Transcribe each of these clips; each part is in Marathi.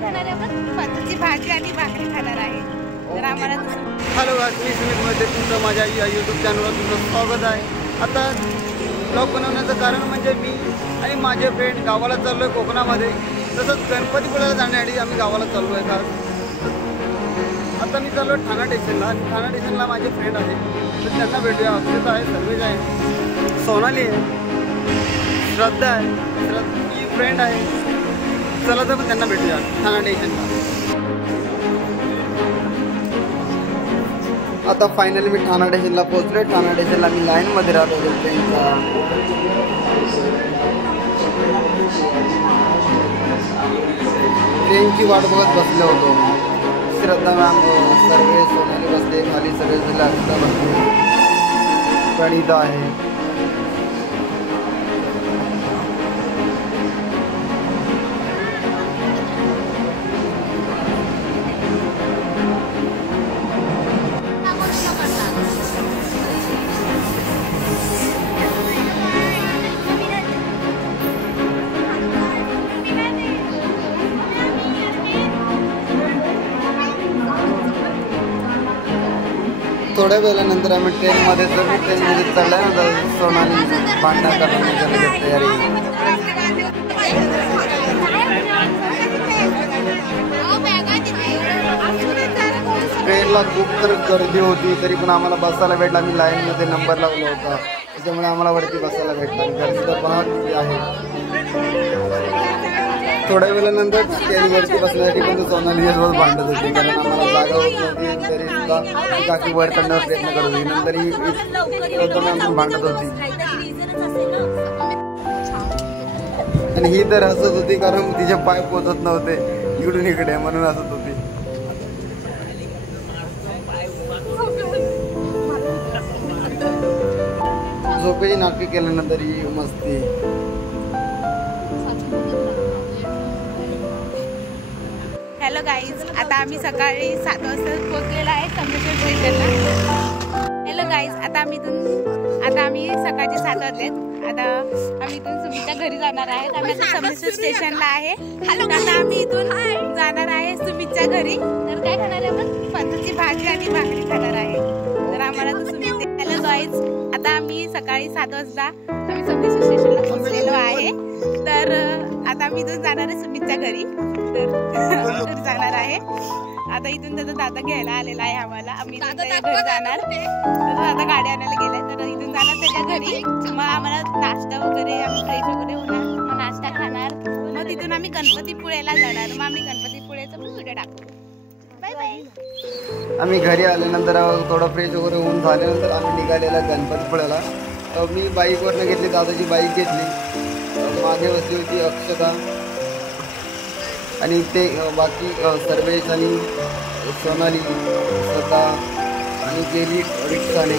काय खाणार आहे आपण? पनीरची भाजी आणि भाकरी खाणार आहे. तर आम्हाला हॅलो मी सुमित मध्ये तुमचं माझ्या यूट्यूब चॅनलवर तुमचं स्वागत आहे. आता ब्लॉग बनवण्याचं कारण म्हणजे मी आणि माझे फ्रेंड गावाला चाललो आहे कोकणामध्ये. तसंच गणपतीपुळ्याला जाण्यासाठी आम्ही गावाला चाललो आहे. कारण आता मी चाललो आहे ठाणा स्टेशनला आणि ठाणा स्टेशनला माझे फ्रेंड आहेत. तर त्यांना भेटूया. अक्षता आहे, सर्वेज आहे, सोनाली आहे, श्रद्धा आहे, ही फ्रेंड आहे. चला तर त्यांना भेटूया ठाणा स्टेशनला. आता फायनली मी ठाणा स्टेशनला पोहोचलोय. ठाणा स्टेशनला मी लाईनमध्ये राहत होतो ट्रेनचा. ट्रेनची वाट बघत बसलो होतो. श्रद्धा मॅम, सर्वे, सोनाली बसले खाली, सगळे झाले, अक्षता बसले, गणिता आहे. थोड्या वेळानंतर आम्ही ट्रेनमध्ये चढल्यानंतर सोनाली भांडण करण्याची तयारी. ट्रेनला खूप तर गर्दी होती, तरी पण आम्हाला बसायला भेटला. आम्ही लाईनमध्ये नंबर लावला होता, त्याच्यामुळे आम्हाला वरती बसायला भेटला. गर्दी तर पाहत आहे. थोड्या वेळानंतर ट्रेनवरती बसण्यासाठी पण सोनालीसोबत भांडत होती, कारण आम्हाला जागा होत नव्हती. तरी सुद्धा काकी वर चढण्याचा प्रयत्न करत होती. नंतर भांडत होती आणि ही तर हसत होती, कारण तिचे पाय पोचत नव्हते इकडून इकडे, म्हणून हसत होती. झोपेची नाटके केल्यानंतर ही मस्ती. हॅलो गाईज, आता आम्ही सकाळी 7 वाजता पोहोचलेलो आहे संगमेश्वर स्टेशनला. हॅलो गाईज, आता आम्ही सकाळचे 7 वाजलेत. आता आम्ही इथून सुमितच्या घरी जाणार आहेत. आम्ही आता संगमेश्वर स्टेशनला आहे. आता आम्ही इथून जाणार आहे सुमितच्या घरी. तर काय खाणार आहे आपण? पनीरची भाजी आणि भाकरी खाणार आहे. तर आम्हाला तर सुमित. हॅलो गाईज, आता आम्ही सकाळी 7 वाजता आम्ही संगमेश्वर स्टेशनला पोहोचलेलो आहे. तर आता आम्ही इथून जाणार आहे सुमितच्या घरी. तर जाणार आहे. आता इथून त्याचा दादा घ्यायला आलेला आहे आम्हाला. आम्ही त्याच्या घरी जाणार. तर आता गाडी आणायला गेलाय. तर इथून जाणार त्याच्या घरी. मग आम्हाला नाश्ता वगैरे, आम्ही फ्रेश वगैरे होणार, मग नाश्ता खाणार. मग तिथून आम्ही गणपतीपुळ्याला जाणार. मग आम्ही गणपतीपुळ्याचा पण व्हिडिओ टाकू. Bye bye. आम्ही घरी आल्यानंतर थोडं फ्रेश वगैरे होऊन झाल्यानंतर आम्ही निघालेला गणपतीपुळ्याला. मी बाईकवरनं घेतली, दादाची बाईक घेतली. मागे बसली होती अक्षता आणि ते बाकी सर्वेश आणि सोनाली, श्रद्धा आणि गेली रिक्षाने.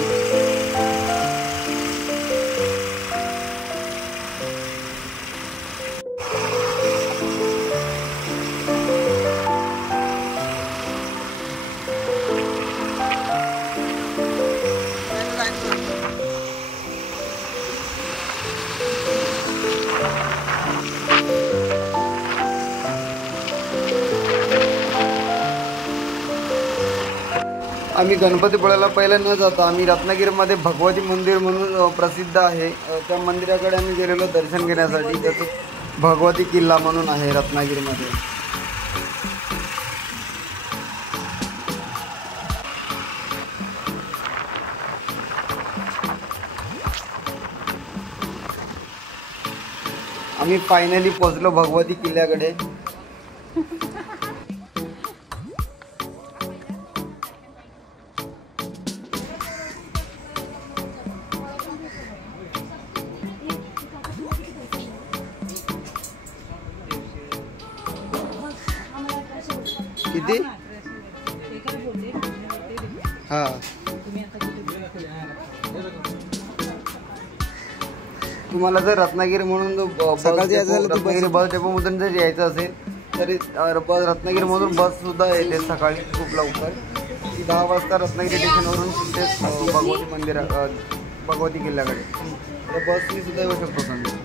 आम्ही गणपतीपुळ्याला पहिला न जाता आम्ही रत्नागिरीमध्ये भगवती मंदिर म्हणून प्रसिद्ध आहे, त्या मंदिराकडे आम्ही गेलेलो दर्शन घेण्यासाठी. त्याचं भगवती किल्ला म्हणून आहे रत्नागिरीमध्ये. आम्ही फायनली पोहोचलो भगवती किल्ल्याकडे. किती? हां, तुम्हाला जर रत्नागिरी म्हणून रत्नागिरी बस डेपोमधून जर यायचं असेल तरी रत्नागिरीमधून बस सुद्धा येते सकाळी खूप लवकर. 10 वाजता रत्नागिरी स्टेशनवरून तिथे भगवती मंदिर भगवती किल्ल्याकडे बसनी सुद्धा येऊ शकतो तुम्ही.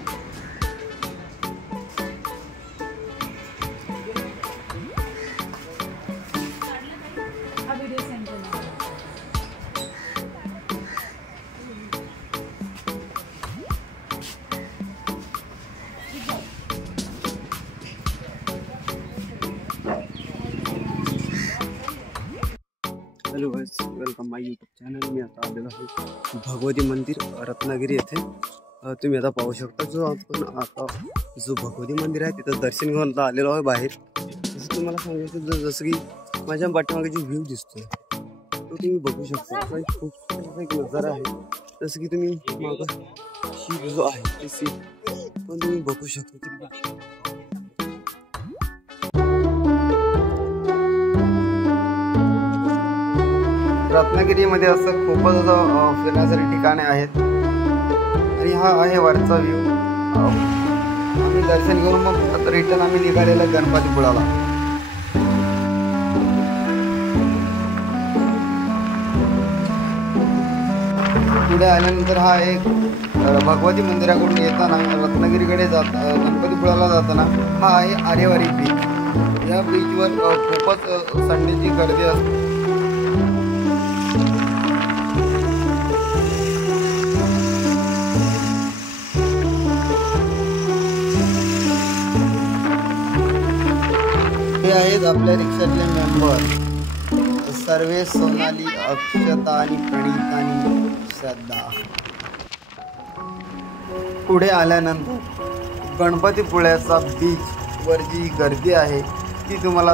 हॅलो गाईज, वेलकम माय यूट्यूब चॅनल. मी आता आलेलो आहे भगवती मंदिर रत्नागिरी येथे. तुम्ही आता पाहू शकता जो भगवती मंदिर आहे तिथं दर्शन घेऊन आता आलेलो आहे बाहेर. जसं तुम्हाला सांगायचं जसं की माझ्या पाठीमागे जो व्ह्यू दिसतोय तो तुम्ही बघू शकता. खूप एक नजारा आहे. जसं की तुम्ही मागं शीप जो आहे ते शीप पण तुम्ही बघू शकता. रत्नागिरीमध्ये असं खूपच असं फिरण्यासाठी ठिकाणे आहेत आणि हा आहे वरचा व्ह्यू. आम्ही दर्शन घेऊन मग आता रिटर्न आम्ही निघालेलं गणपतीपुळ्याला. पुढे आल्यानंतर हा एक भगवती मंदिराकडून येताना रत्नागिरीकडे गणपतीपुळ्याला जाताना हा आहे आरेवारी बीच. या बीचवर खूपच संडेची गर्दी असते. हे आहेत आपल्या रिक्षातले मेंबर सर्वे, सोनाली, अक्षता आणि प्रणिता आणि श्रद्धा. पुढे आल्यानंतर गणपतीपुळ्याचा बीच वर जी गर्दी आहे ती तुम्हाला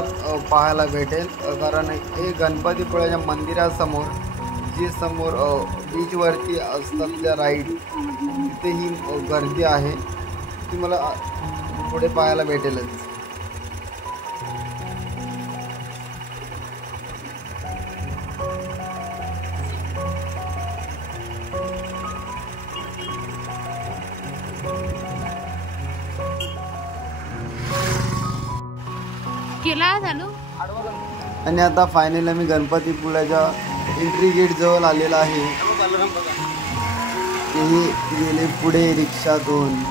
पाहायला भेटेल. कारण हे गणपतीपुळ्याच्या मंदिरासमोर जे समोर बीचवरती असतात त्या राईड तिथे ही गर्दी आहे. तुम्हाला पुढे पाहायला भेटेलच. आणि आता फायनली आम्ही गणपतीपुळ्याच्या एंट्री गेट जवळ आलेला आहे. तेही गेले पुढे रिक्षातून.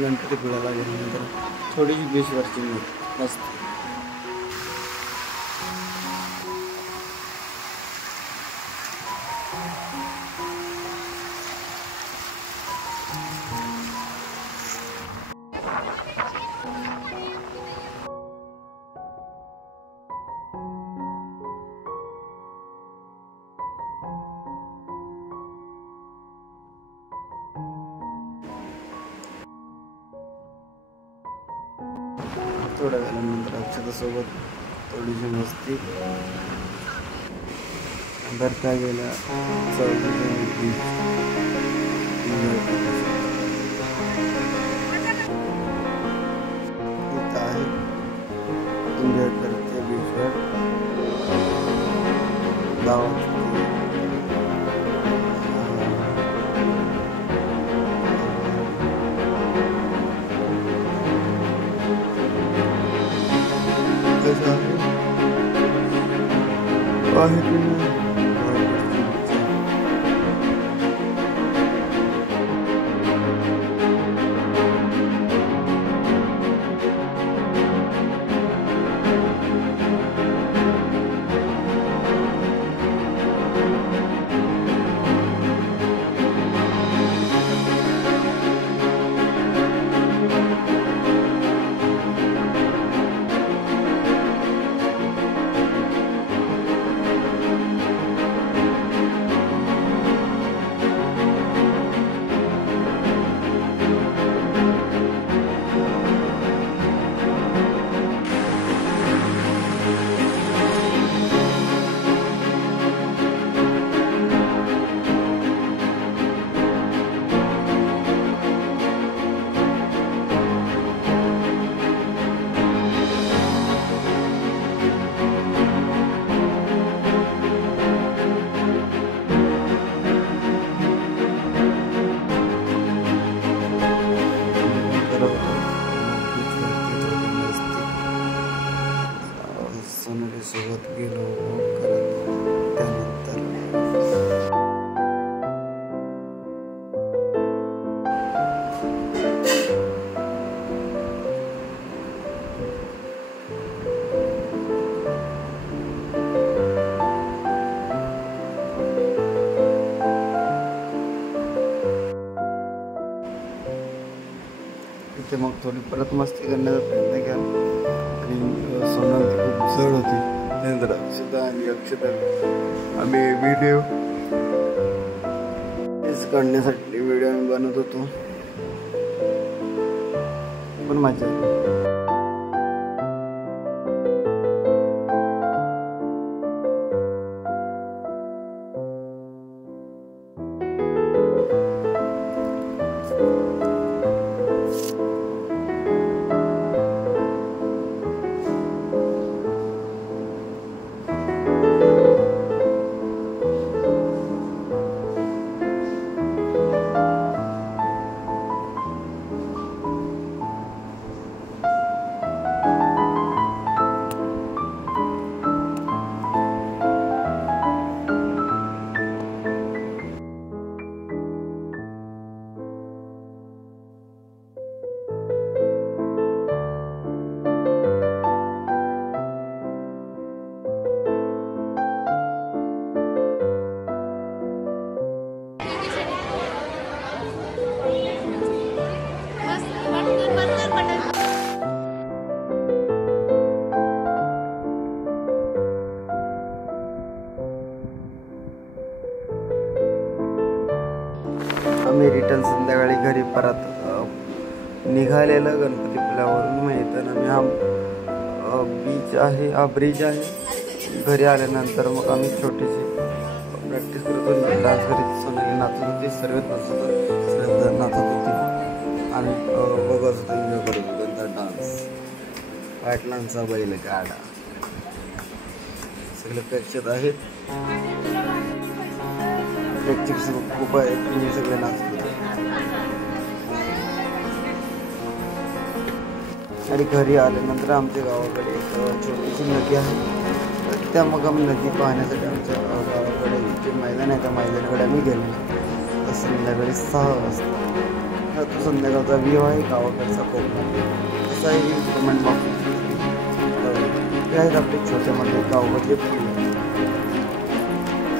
गणपतीपुळ्याला गेल्यानंतर थोडीशी बीचवरची मस्त. थोड्या वेळानंतर अक्षतासोबत थोडीशी मस्ती. बरका गेल्या इथं आहे एन्जॉय करते बीचवर गावात. तिथे मग थोडी परत मस्ती करण्याचा प्रयत्न केला आणि सोनल ती खूप जड होती. त्यानंतर अक्षता आणि अक्षता आम्ही व्हिडिओ काढण्यासाठी व्हिडिओ आम्ही बनवत होतो, पण मजा आली. आम्ही रिटर्न संध्याकाळी घरी परत निघालेलं गणपती पुलावरून. मग येताना आम्ही हा बीच आहे, हा ब्रिज आहे. घरी आल्यानंतर मग आम्ही छोटीशी प्रॅक्टिस करत होतो, डान्स करीत. सोनाली नाचत होती, सर्वच नाचत होते, श्रद्धा नाचत होती आणि बघत होतो, एन्जॉय करत होतो त्यांचा डान्स. पाटलांचा बैलगाडा सगळे प्रेक्षक आहेत, प्रेक्षक खूप आहेत, तुम्ही सगळे नाचत होते. आणि घरी आल्यानंतर आमच्या गावाकडे एक छोटीशी नदी आहे. त्या मग आम्ही नदी पाहण्यासाठी आमच्या गावाकडे जे मैदान आहे त्या मैदानाकडे आम्ही गेलो. संध्याकाळी 6 वाजता. तो संध्याकाळचा व्ह्यू आहे गावाकडचा कोकणात. तसा आहे कमेंट बॉक्स. हे आहेत आपले छोटे मोठे गावाकडले फुलं.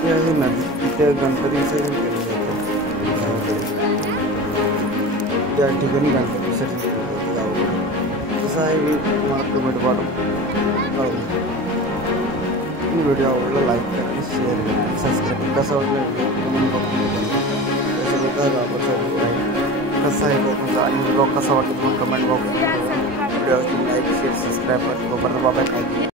ते आहे नदी, तिथे गणपती विसर्जन केलं जातं गावाकडे. त्या ठिकाणी गणपती विसर्जन केलं जातं गावाकडे. कसं आहे मी तुम्हाला कमेंट कळवलं. व्हिडिओ आवडला लाईक करा आणि शेअर करा आणि सबस्क्राईब. कसा वाटला व्हिडिओ कमेंट बॉक्समध्ये त्यासोबत गावाचा व्हिडिओ आहे, कसा आहे कोकणचा आणि ब्लॉग कसा वाटतो तुम्हाला कमेंट बॉक्समध्ये. व्हिडिओ लाईक शेअर सबस्क्राईब करा. तोपर्यंत बाबा काय